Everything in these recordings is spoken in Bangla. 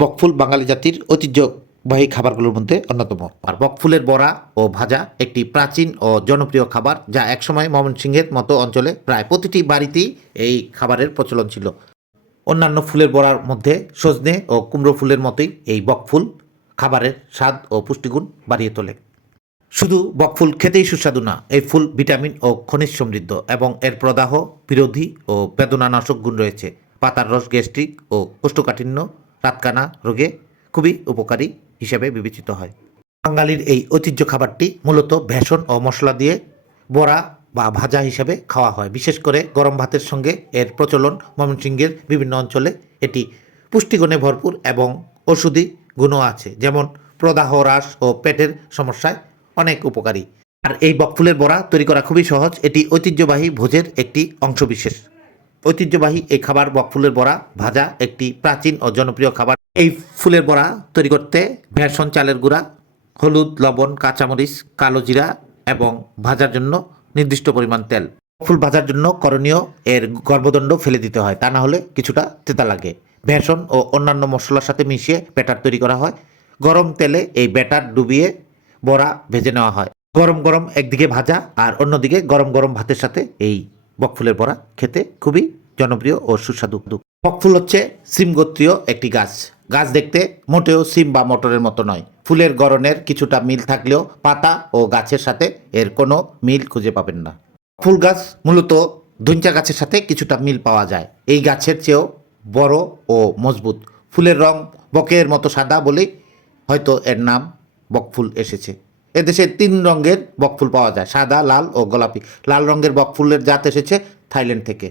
বকফুল বাঙালি জাতির ঐতিহ্যবাহী খাবারগুলোর মধ্যে অন্যতম। আর বকফুলের বড়া ও ভাজা একটি প্রাচীন ও জনপ্রিয় খাবার যা একসময় ময়মনসিংহের মতো অঞ্চলে প্রায় প্রতিটি বাড়িতেই এই খাবারের প্রচলন ছিল। অন্যান্য ফুলের বড়ার মধ্যে সজনে ও কুমড়ো ফুলের মতোই এই বকফুল খাবারের স্বাদ ও পুষ্টিগুণ বাড়িয়ে তোলে। শুধু বকফুল খেতেই সুস্বাদু না, এই ফুল ভিটামিন ও খনিজ সমৃদ্ধ এবং এর প্রদাহ, বিরোধী ও বেদনানাশক গুণ রয়েছে। পাতার রস, গ্যাস্ট্রিক ও কোষ্ঠকাঠিন্য রাতকানা রোগে খুবই উপকারী হিসেবে বিবেচিত হয়। বাঙালির এই ঐতিহ্য খাবারটি মূলত ভেষণ ও মশলা দিয়ে বড়া বা ভাজা হিসেবে খাওয়া হয়। বিশেষ করে গরম ভাতের সঙ্গে এর প্রচলন ময়মনসিংহের বিভিন্ন অঞ্চলে এটি পুষ্টিগুণে ভরপুর এবং ওষুধি গুণও আছে। যেমন প্রদাহ হ্রাস ও পেটের সমস্যায় অনেক উপকারী। আর এই বকফুলের বড়া তৈরি করা খুবই সহজ। এটি ঐতিহ্যবাহী ভোজের একটি অংশবিশেষ। ঐতিহ্যবাহী এই খাবার বকফুলের বড়া ভাজা একটি প্রাচীন ও জনপ্রিয় খাবার। এই ফুলের বড়া তৈরি করতে ভেষণ চালের গুঁড়া, হলুদ, লবণ, কাঁচামরিচ, কালো জিরা এবং ভাজার জন্য নির্দিষ্ট পরিমাণ তেল। ফুল ভাজার জন্য করণীয় এর গর্ভদণ্ড ফেলে দিতে হয়, তা না হলে কিছুটা তেতা লাগে। ভেষণ ও অন্যান্য মশলার সাথে মিশিয়ে ব্যাটার তৈরি করা হয়। গরম তেলে এই ব্যাটার ডুবিয়ে বড়া ভেজে নেওয়া হয়। গরম গরম একদিকে ভাজা আর অন্যদিকে গরম গরম ভাতের সাথে এই বকফুলের বড়া খেতে খুবই জনপ্রিয় ও সুস্বাদু। বকফুল হচ্ছে সিম গোত্রীয় একটি গাছ। গাছ দেখতে মোটেও সিম বা মটরের মতো নয়। ফুলের গড়নের কিছুটা মিল থাকলেও পাতা ও গাছের সাথে এর কোনো মিল খুঁজে পাবেন না। ফুল গাছ মূলত ধুঞ্চা গাছের সাথে কিছুটা মিল পাওয়া যায়। এই গাছের চেয়েও বড় ও মজবুত। ফুলের রং বকের মতো সাদা বলেই হয়তো এর নাম বকফুল এসেছে। এদেশে তিন রঙের বকফুল পাওয়া যায়, সাদা, লাল ও গোলাপি। লাল রঙের বকফুলের জাত এসেছে থাইল্যান্ড থেকে,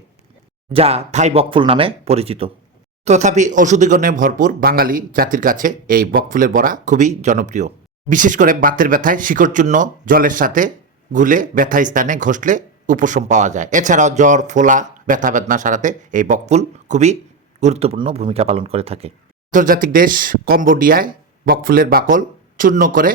যা থাই বকফুল নামে পরিচিত। তথাপি ওষুধিগণে ভরপুর বাঙালি জাতির কাছে এই বকফুলের বড়া খুবই জনপ্রিয়। বিশেষ করে বাতের ব্যথায় শিকড়চূর্ণ জলের সাথে গুলে ব্যথা স্থানে ঘষলে উপশম পাওয়া যায়। এছাড়াও জ্বর, ফোলা, ব্যথা বেদনা সারাতে এই বকফুল খুবই গুরুত্বপূর্ণ ভূমিকা পালন করে থাকে। আন্তর্জাতিক দেশ কম্বোডিয়ায় বকফুলের বাকল চূর্ণ করে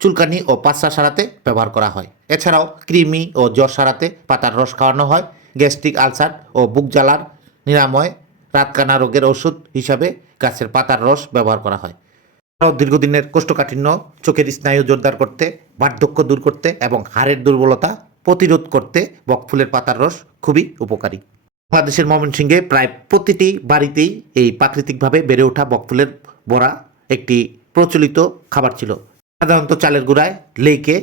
চুলকানি ও পাশা সারাতে ব্যবহার করা হয়। এছাড়াও কৃমি ও জ্বর সারাতে পাতার রস খাওয়ানো হয়। গ্যাস্ট্রিক আলসার ও বুক জ্বালার নিরাময় রাতকানা রোগের ওষুধ হিসাবে গাছের পাতার রস ব্যবহার করা হয়। দীর্ঘদিনের কোষ্ঠকাঠিন্য, চোখের স্নায়ু জোরদার করতে, বার্ধক্য দূর করতে এবং হাড়ের দুর্বলতা প্রতিরোধ করতে বকফুলের পাতার রস খুবই উপকারী। বাংলাদেশের ময়মনসিংহে প্রায় প্রতিটি বাড়িতেই এই প্রাকৃতিকভাবে বেড়ে ওঠা বকফুলের বড়া একটি প্রচলিত খাবার ছিল। সাধারণত চালের গুঁড়ায় লেকে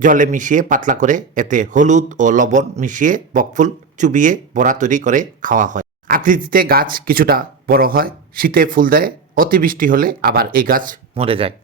জলে মিশিয়ে পাতলা করে এতে হলুদ ও লবণ মিশিয়ে বকফুল চুবিয়ে বড়া তৈরি করে খাওয়া হয়। আকৃতিতে গাছ কিছুটা বড় হয়, শীতে ফুল দেয়, অতিবৃষ্টি হলে আবার এই গাছ মরে যায়।